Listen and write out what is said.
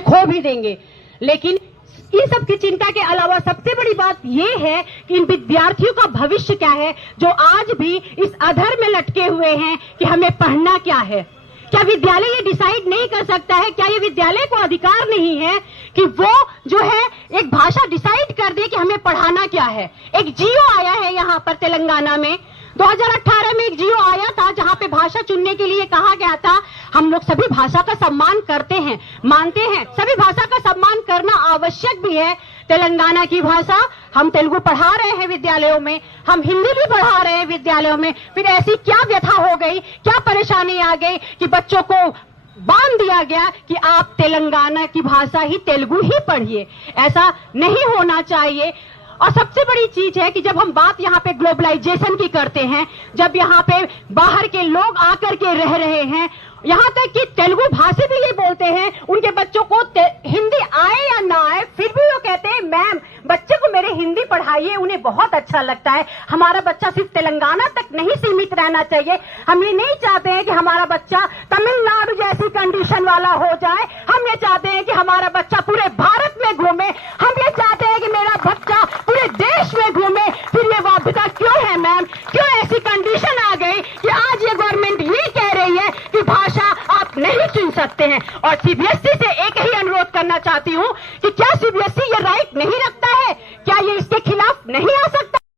खो भी देंगे। लेकिन इन सब की चिंता के अलावा सबसे बड़ी बात यह है कि इन विद्यार्थियों का भविष्य क्या है, जो आज भी इस अधर में लटके हुए हैं कि हमें पढ़ना क्या है। क्या विद्यालय ये डिसाइड नहीं कर सकता है? क्या ये विद्यालय को अधिकार नहीं है कि वो जो है एक भाषा डिसाइड कर दे कि हमें पढ़ाना क्या है? एक जियो आया है यहाँ पर तेलंगाना में, 2018 में एक जियो आया था जहां पे भाषा चुनने के लिए कहा गया था, हम लोग सभी भाषा का सम्मान करते हैं, मानते हैं, सभी भाषा का सम्मान करना आवश्यक भी है। तेलंगाना की भाषा हम तेलुगु पढ़ा रहे हैं विद्यालयों में, हम हिंदी भी पढ़ा रहे हैं विद्यालयों में, फिर ऐसी क्या व्यथा हो गई, क्या परेशानी आ गई कि बच्चों को बांध दिया गया कि आप तेलंगाना की भाषा ही तेलुगु ही पढ़िए? ऐसा नहीं होना चाहिए। और सबसे बड़ी चीज है कि जब हम बात यहाँ पे ग्लोबलाइजेशन की करते हैं, जब यहाँ पे बाहर के लोग आकर के रह रहे हैं, यहाँ तक कि तेलुगु भाषी भी ये बोलते हैं, उनके बच्चों को हिंदी आए या ना आए, फिर भी वो कहते हैं मैम बच्चे को मेरे हिंदी पढ़ाइए, उन्हें बहुत अच्छा लगता है। हमारा बच्चा सिर्फ तेलंगाना तक नहीं सीमित रहना चाहिए। हम ये नहीं चाहते हैं कि हमारा बच्चा तमिलनाडु जैसी कंडीशन वाला हो जाए। हम ये चाहते हैं कि हमारा बच्चा पूरे भारत में घूमे। हम ये चाहते हैं कि मेरा बच्चा पूरे देश में घूमे। फिर ये बाध्यता क्यों है मैम? क्यों ऐसी कंडीशन आ गई कि आज ये गवर्नमेंट ये कह रही है कि भाषा आप नहीं चुन सकते हैं? और सीबीएसई से एक ही अनुरोध करना चाहती हूँ